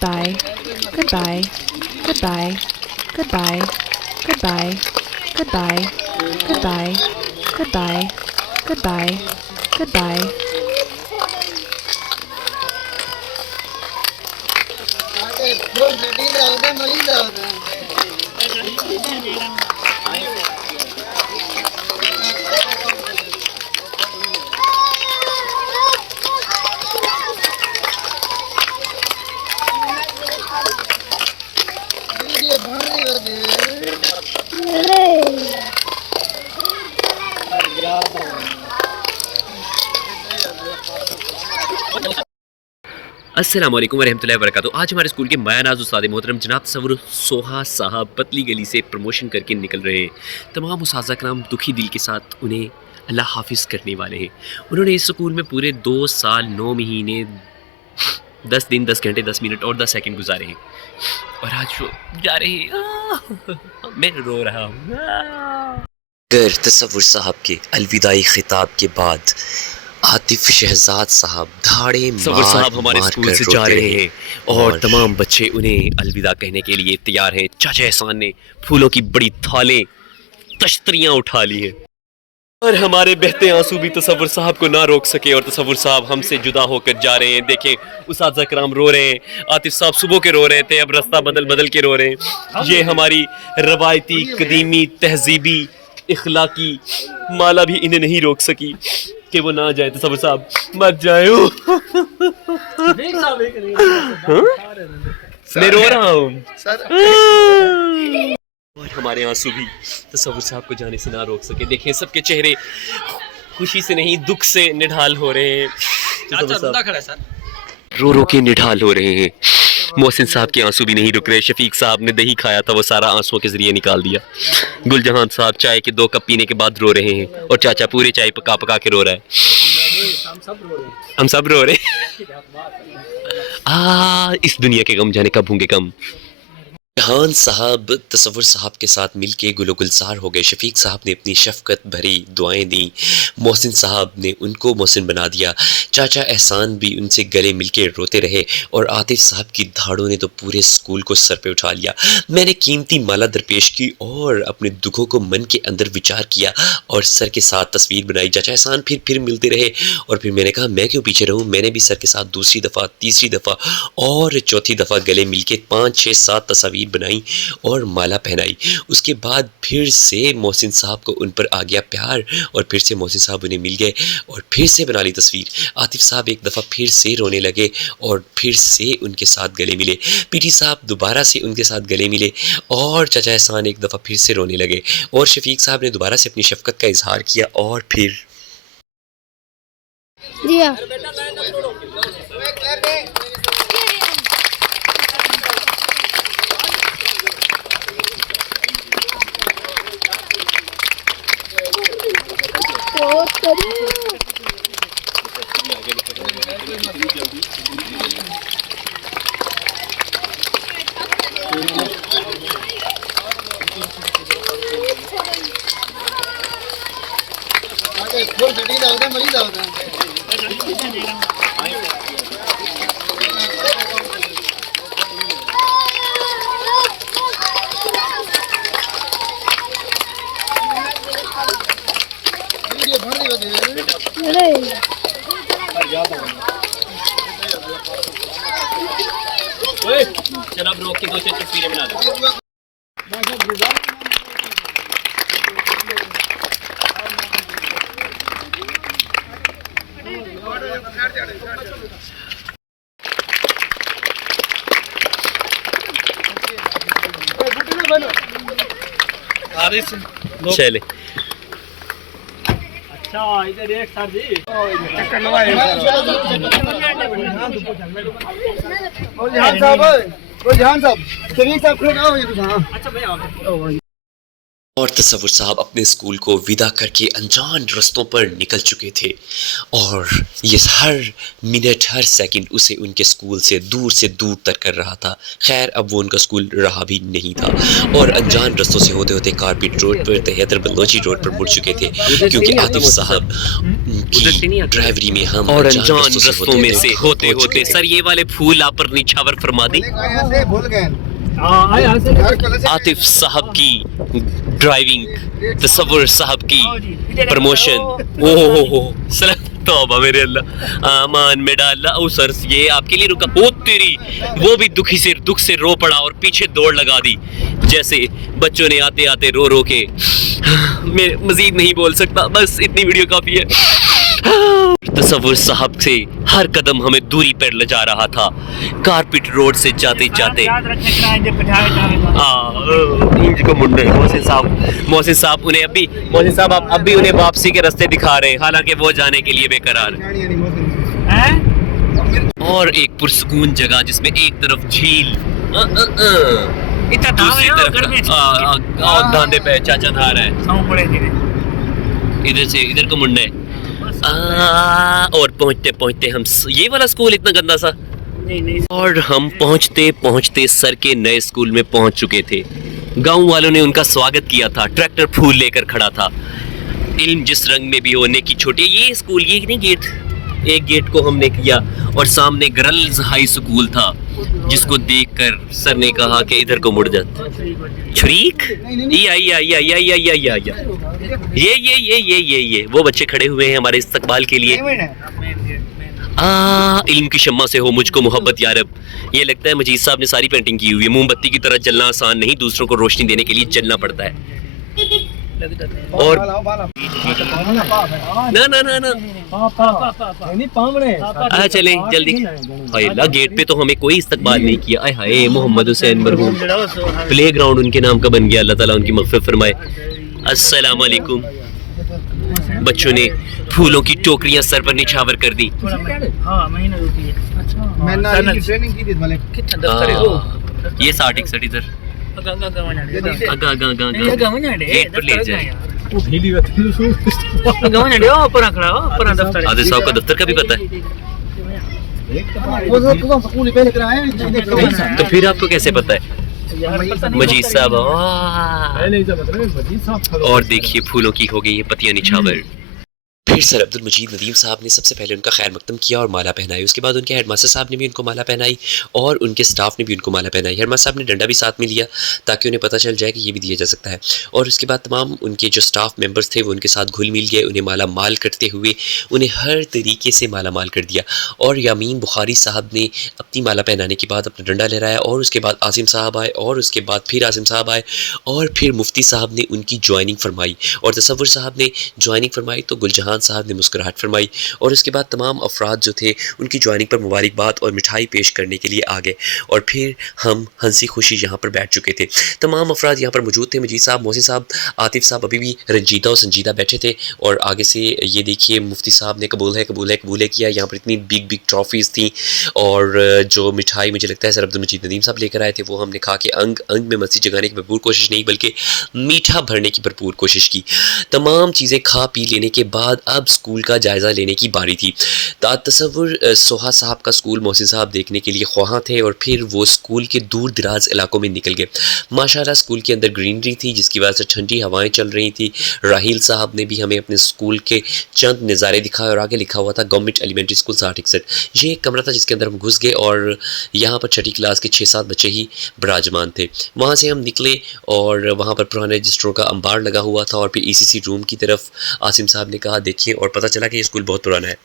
goodbye, goodbye, goodbye, goodbye, goodbye, goodbye, goodbye, goodbye, goodbye, goodbye. अस्सलाम वालेकुम वरहमतुल्लाहि वबरकातुहू। आज हमारे स्कूल के मायानाज़ उस्ताद मोहतरम जनाब तसव्वुर सोहा साहब पतली गली से प्रमोशन करके निकल रहे हैं। तमाम उस्ताज़ा कराम दुखी दिल के साथ उन्हें अल्लाह हाफिज़ करने वाले हैं। उन्होंने इस स्कूल में पूरे 2 साल 9 महीने 10 दिन 10 घंटे 10 मिनट और 10 सेकंड गुजारे हैं और आज वो जा रहे हैं। मैं रो रहा हूँ। गर तसव्वुर साहब के अलविदाई खिताब के बाद आतिफ शहजाद साहब धाड़े तसव्वुर साहब हमारे मार स्कूल कर से जा रोते रहे हैं और तमाम बच्चे उन्हें अलविदा कहने के लिए तैयार हैं। चाचा एहसान ने फूलों की बड़ी थालें तश्तरियाँ उठा ली हैं और हमारे बहते आंसू भी तसव्वुर साहब को ना रोक सके और तसव्वुर साहब हमसे जुदा होकर जा रहे हैं। देखें उस्ताद कराम रो रहे हैं, आतिफ साहब सुबह के रो रहे थे, अब रास्ता बदल बदल के रो रहे हैं। ये हमारी रवायती कदीमी तहजीबी इखलाकी माला भी इन्हें नहीं रोक सकी कि वो ना जाए। तसव्वुर साहब मत जाए। मैं रो रहा हूँ और हमारे आंसू भी तसव्वुर साहब को जाने से ना रोक सके। देखें सबके चेहरे खुशी से नहीं दुख से निढाल हो रहे हैं। रो रो के निढाल हो रहे हैं। मोहसिन साहब के आंसू भी नहीं रुक रहे। शफीक साहब ने दही खाया था, वो सारा आंसुओं के जरिए निकाल दिया। गुलजहान साहब चाय के 2 कप पीने के बाद रो रहे हैं और चाचा पूरी चाय पका पका के रो रहा है। हम सब रो रहे हैं। इस दुनिया के गम जाने कब होंगे कम। जहान साहब तसव्वुर साहब के साथ मिलके गुलो गुलजार हो गए। शफीक साहब ने अपनी शफकत भरी दुआएं दी, मोहसिन साहब ने उनको मोहसिन बना दिया, चाचा एहसान भी उनसे गले मिलके रोते रहे और आतिफ साहब की धाड़ों ने तो पूरे स्कूल को सर पे उठा लिया। मैंने कीमती माला दरपेश की और अपने दुखों को मन के अंदर विचार किया और सर के साथ तस्वीर बनाई। चाचा एहसान फिर मिलते रहे और फिर मैंने कहा मैं क्यों पीछे रहूं। मैंने भी सर के साथ दूसरी दफ़ा, तीसरी दफ़ा और चौथी दफ़ा गले मिलके 5, 6, 7 तस्वीर बनाई और माला पहनाई। उसके बाद फिर से मोहसिन साहब को उन पर आ गया प्यार और फिर से मोहसिन साहब उन्हें मिल गए और फिर से बना ली तस्वीर। आतिफ साहब एक दफ़ा फिर से रोने लगे और फिर से उनके साथ गले मिले। पीटी साहब दोबारा से उनके साथ गले मिले और चाचा एहसान एक दफ़ा फिर से रोने लगे और शफीक साहब ने दोबारा से अपनी शफकत का इजहार किया और फिर चलो अब रोक के 2-4 तस्वीरें बना दो। चले अच्छा इधर एक सर जी और और तसव्वुर साहब अपने स्कूल को विदा करके अनजान रास्तों पर निकल चुके थे और ये हर मिनट हर सेकंड उसे उनके स्कूल से दूर तर कर रहा था। खैर अब वो उनका स्कूल रहा भी नहीं था और अनजान रास्तों से होते होते कारपेट रोड पर हैदर बलोची रोड पर मुड़ चुके थे, क्योंकि आतिफ साहब की ड्राइवरी में हम और अनजान रास्तों में से होते होते सर ये वाले फूल आप पर निछावर फरमा दें। आतिफ साहब की ड्राइविंग, तसव्वुर साहब की प्रमोशन। ओह सलाम तौबा मेरे अल्लाह, आमान में डाला। ओ सर ये आपके लिए रुका। ओ तेरी, वो भी दुख से रो पड़ा और पीछे दौड़ लगा दी, जैसे बच्चों ने आते आते रो रो के। मैं मजीद नहीं बोल सकता, बस इतनी वीडियो काफी है। तसव्वुर साहब से हर कदम हमें दूरी पर ले जा रहा था। कारपेट रोड से जाते जाते मोहसिन साहब उन्हें अभी मोहसिन साहब आप अभी उन्हें वापसी के रास्ते दिखा रहे हैं, हालांकि वो जाने के लिए बेकरार हैं। और एक पुरसुकून जगह जिसमें एक तरफ झील, दूसरी तरफ धांधे पे चाचा नहा रहा है, इधर से इधर को मुंडे। और पहुंचते पहुंचते हम, ये वाला स्कूल इतना गंदा सा, और हम पहुंचते पहुंचते सर के नए स्कूल में पहुंच चुके थे। गांव वालों ने उनका स्वागत किया था, ट्रैक्टर फूल लेकर खड़ा था। इल्म जिस रंग में भी होने की छोटी, ये स्कूल ये नहीं गेट, एक गेट को हमने किया और सामने गर्ल्स हाई स्कूल था, जिसको देखकर सर ने कहा कि इधर को मुड़ जा। शरीक ये वो बच्चे खड़े हुए हैं हमारे इस्तकबाल के लिए। इल्म की शम्मा से हो मुझको मोहब्बत यारब। ये लगता है मजीद साहब ने सारी पेंटिंग की हुई है। मोमबत्ती की तरह जलना आसान नहीं, दूसरों को रोशनी देने के लिए जलना पड़ता है। और ना चले जल्दी। अल्लाह गेट पे तो हमें कोई इस्तकबाल नहीं किया। आय हाय, मोहम्मद हुसैन मरहूम, प्ले ग्राउंड उनके नाम का बन गया। अल्लाह ताला उनकी मग़फ़िरत फरमाए। अस्सलाम वालेकुम। बच्चों ने फूलों की टोकरियां सर पर निछावर कर दी। ये 60-61 इधर आदिल साहब का दफ्तर का भी पता है, तो फिर आपको कैसे पता है? मजीद साहब, और देखिए फूलों की हो गई ये पत्तियां निछावर। फिर सर अब्दुल मजीद नदीम साहब ने सबसे पहले उनका खैर मकदम किया और माला पहनाई। उसके बाद उनके हेडमास्टर साहब ने भी उनको माला पहनाई और उनके स्टाफ ने भी उनको माला पहनाई। हेडमास्टर साहब ने डंडा भी साथ में लिया ताकि उन्हें पता चल जाए कि ये भी दिया जा सकता है। और उसके बाद तमाम उनके जो स्टाफ मेंबर्स थे वो उनके साथ घुल मिल गए, उन्हें माला माल करते हुए उन्हें हर तरीके से माला माल कर दिया। और यामीन बुखारी साहब ने अपनी माला पहनाने के बाद अपना डंडा लहराया और उसके बाद आसिम साहब आए और उसके बाद फिर आसिम साहब आए और फिर मुफ्ती साहब ने उनकी ज्वाइनिंग फरमाई और तसव्वुर साहब ने ज्वाइनिंग फरमाई तो गुलजहान साहब ने मुस्कुराहट फरमाई। और उसके बाद तमाम अफराद जो थे उनकी ज्वाइनिंग पर मुबारकबाद और मिठाई पेश करने के लिए आ गए और फिर हम हंसी खुशी यहाँ पर बैठ चुके थे। तमाम अफराद यहाँ पर मौजूद थे। मजीद साहब, मोहसिन साहब, आतिफ साहब अभी भी रंजीदा और संजीदा बैठे थे और आगे से ये देखिए मुफ्ती साहब ने कबूल है किया। यहाँ पर इतनी बिग ट्रॉफीज़ थी और जो मिठाई मुझे लगता है सर अब्दुल मजीद नदीम साहब लेकर आए थे वो हमने खा के अंग अंग में मस्ती जगाने की भरपूर कोशिश नहीं बल्कि मीठा भरने की भरपूर कोशिश की। तमाम चीज़ें खा पी लेने के बाद अब स्कूल का जायज़ा लेने की बारी थी। तसव्वुर सोहा साहब का स्कूल मोहसिन साहब देखने के लिए ख्वाहां थे और फिर वो स्कूल के दूर दराज इलाकों में निकल गए। माशाल्लाह स्कूल के अंदर ग्रीनरी थी जिसकी वजह से ठंडी हवाएं चल रही थी। राहील साहब ने भी हमें अपने स्कूल के चंद नज़ारे दिखाए और आगे लिखा हुआ था गवर्नमेंट एलिमेंट्री स्कूल 60-61। ये एक कमरा था जिसके अंदर हम घुस गए और यहाँ पर छठी क्लास के 6-7 बच्चे ही विराजमान थे। वहाँ से हम निकले और वहाँ पर पुराने रजिस्टरों का अंबार लगा हुआ था और फिर ECC रूम की तरफ आसिम साहब ने कहा देखिए और पता चला कि ये स्कूल बहुत पुराना है।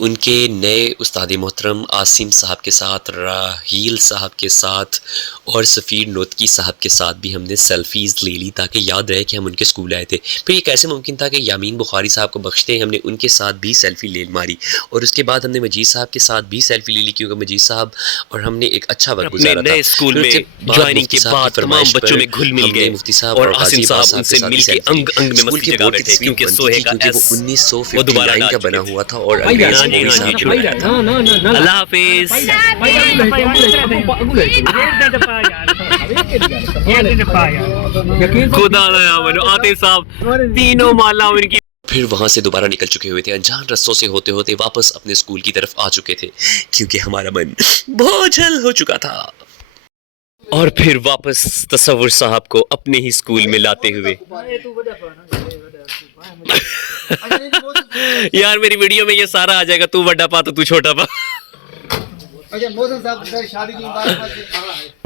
उनके नए उस्ताद मोहतरम आसिम साहब के साथ, राहील साहब के साथ और सफ़ीर नोतकी साहब के साथ भी हमने सेल्फ़ीज़ ले ली ताकि याद रहे कि हम उनके स्कूल आए थे। फिर ये कैसे मुमकिन था कि यामीन बुखारी साहब को बख्शते हैं, हमने उनके साथ भी सेल्फ़ी ले मारी और उसके बाद हमने मजीद साहब के साथ भी सेल्फ़ी ले ली क्योंकि मजीद साहब और हमने एक अच्छा वक्त गुजारा था। स्कूल में ज्वाइनिंग के बाद तमाम बच्चों में घुल मिल गए मुफ्ती साहब और आसिम साहब उनसे मिलके अंग अंग में मस्ती जगा रहे थे क्योंकि सोहे का 1959 का बना हुआ था और जी हाँ जी जरूर अल्लाह हाफिज खुदा ना मनो आते साहब तीनों माला उनकी फिर वहाँ से दोबारा निकल चुके हुए थे। अनजान रास्तों से होते होते वापस अपने स्कूल की तरफ आ चुके थे क्योंकि हमारा मन बोझल हो चुका था। और फिर वापस तसव्वुर साहब को अपने ही स्कूल में लाते हुए यार मेरी वीडियो में ये सारा आ जाएगा, तू बड़ा पा तो तू छोटा पा। अच्छा मौसम साहब शादी की बात